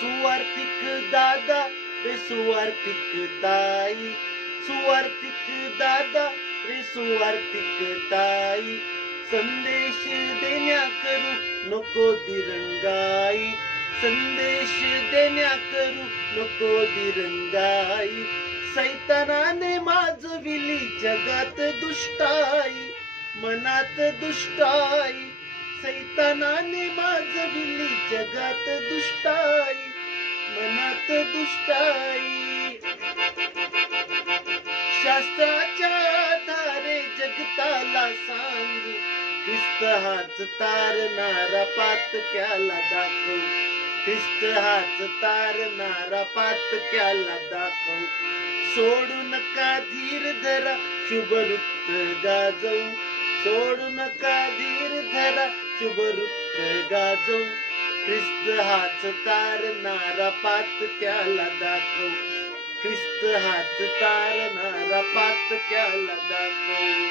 सुवार्तिक दादा रे सुवार्तिक ताई, सुवार्तिक दादा रे सुवार्तिक ताई, संदेश देण्या करू नको दिरंगाई, संदेश देण्या करू नको दिरंगाई, सैतानाने माजविली जगात दुष्टाई, मनात दुष्टाई, सैतानाने माजविली जगात दुष्टाई, मनात दुष्टाई. शास्त्राच्या आधारे जगताला सांगू, ख्रिस्त हाच तारणारा पातक्याला दाखवू, ख्रिस्त हाच तारणारा पातक्याला दाखवू. सोडू नका धीर धरा शुभ वृत्त गाजवू, सोडू नका धीर धरा शुभ वृत्त गाजवू, ख्रिस्त हाच तारणारा पातक्याला दाखवू, ख्रिस्त हाच तारणारा पातक्याला दाखवू.